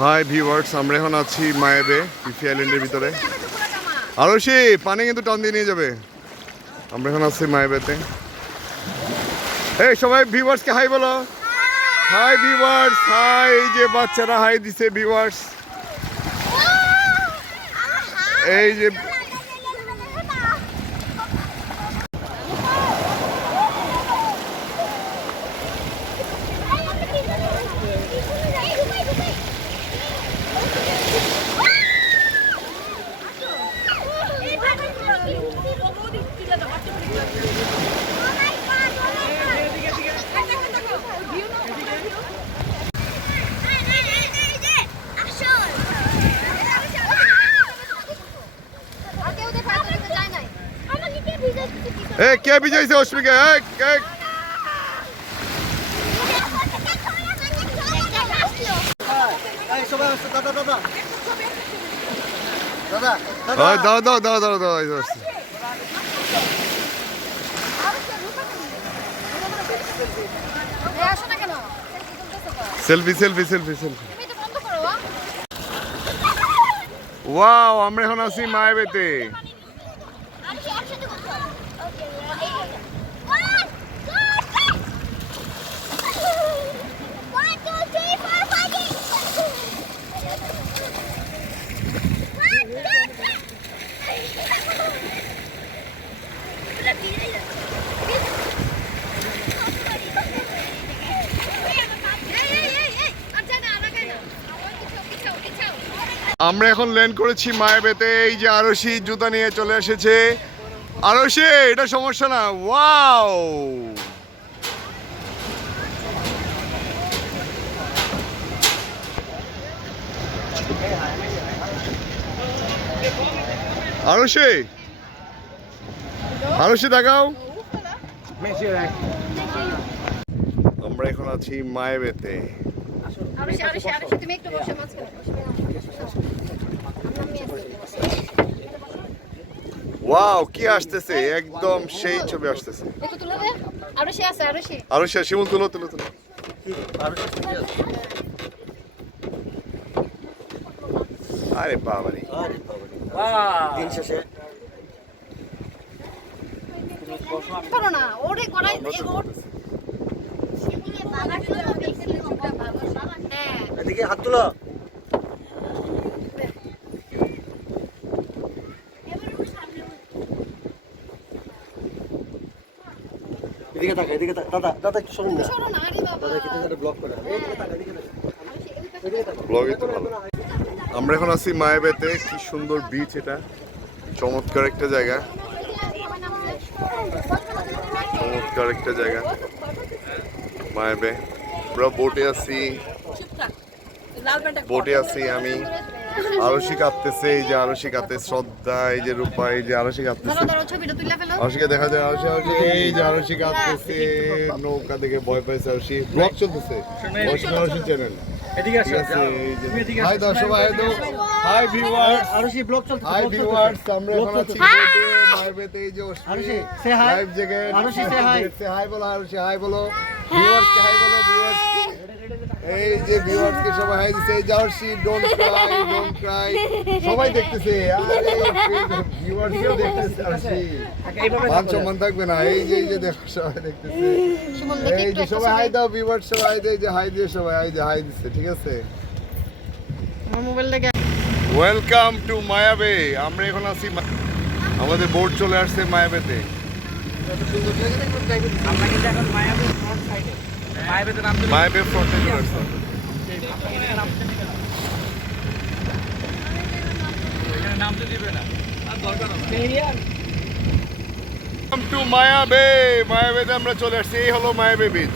Hi viewers, আমরা এখন আছি মায়াবে পিপি আইল্যান্ডের ভিতরে। আরো সে পানি কিন্তু টান দিয়ে নিয়ে যাবে। আমরা এখন আছি মায়াবেতে। এই সবাই ভিউয়ার্সকে হাই বলো। Hi viewers, hi. এই যে বাচ্চারা হাই দিছে ভিউয়ার্স। এই যে কে বিজয়ছে Asmika? Selfie selfie selfie selfie. Wow, আমরা এখন আছি মায়াবেতে। আমরা এখন ল্যান্ড করেছি মায়াবেতে। এই যে আরশি জুতা নিয়ে চলে এসেছে। আরশি, এটা সমস্যা না। ওয়াও, আরশি, আরশি দেখাও। আমরা এখন আছি মায়াবেতে। ওয়াও, কি আসতেছে, একদম সেই ছবি আসতেছে। আরশি, শিমুল তুলো তুলো তুলো। আরে বাবারে, দিন শেষে করো না, ওরে করাই এদিকে হাত তুলো। এদিকে তাকা, এদিকে দাদা, দাদা একটু সরুন না। দাদা কিছু ব্লক করে। এদিকে তাকা, এদিকে তাকা। ব্লগই তো ভালো। আমরা এখন আছি মায়াবেতে। কি সুন্দর বিচ, এটা চমৎকার একটা জায়গা, চমৎকার একটা জায়গা মায়াবে। আমরা বোটে আছি, বোটে আছি আমি। আরশি কাঁদতেছে, এই যে আরশি কাঁদতে, শ্রদ্ধা, এই যে রূপা, এই যে আরশি কাঁদতেছে। আরশিকে দেখা যায়, আরশি, আরশি, এই যে আরশি কাঁদতেছে। নৌকা দেখে ভয় পাইছে আরশি। ব্লগ চলতেছে আরশি চ্যানেল। এদিকে আসো, হাই দাও সবাই, হাই দাও। হাই ভিউয়ার্স, আরশি ব্লগ চলতেছে। হাই ভিউয়ার্স, আমরা এখন আছি মায়াবেতে। এই যে আরশি সে হাই, লাইভ জেগে আরশি সে হাই, সে হাই বলো। আরশি হাই বলো, ভিউয়ার্স কে হাই বলো। ভিউয়ার্স, এই যে ভিউয়ার্স কে সবাই হাই দিছে। এই যে আরশি, ডোন্ট ক্রাই, ডোন্ট ক্রাই। সবাই দেখতেছে, আরে ভিউয়ার্স কেও দেখতেছে। আরশি মান সম্মান থাকবে না। এই যে দেখো সবাই দেখতেছে। এই যে সবাই হাই দাও, ভিউয়ার্স সবাই এই যে হাই দিয়ে সবাই এই যে হাই দিচ্ছে। ঠিক আছে, আমার মোবাইল থেকে ওয়েলকাম টু মায়াবে। আমরা এখন আছি, আমাদের বোট চলে আসছে মায়াবেতে। আমরা কিন্তু এখন মায়াবে ফ্রন্ট সাইডে, মায়াবেতে নামতে, মায়াবে ফ্রন্টে চলে আসছে। এখানে নামতে দিবে না, আর দরকার না। Welcome to মায়াবে। মায়াবেতে আমরা চলে আসছি। এই হলো মায়াবে বিচ।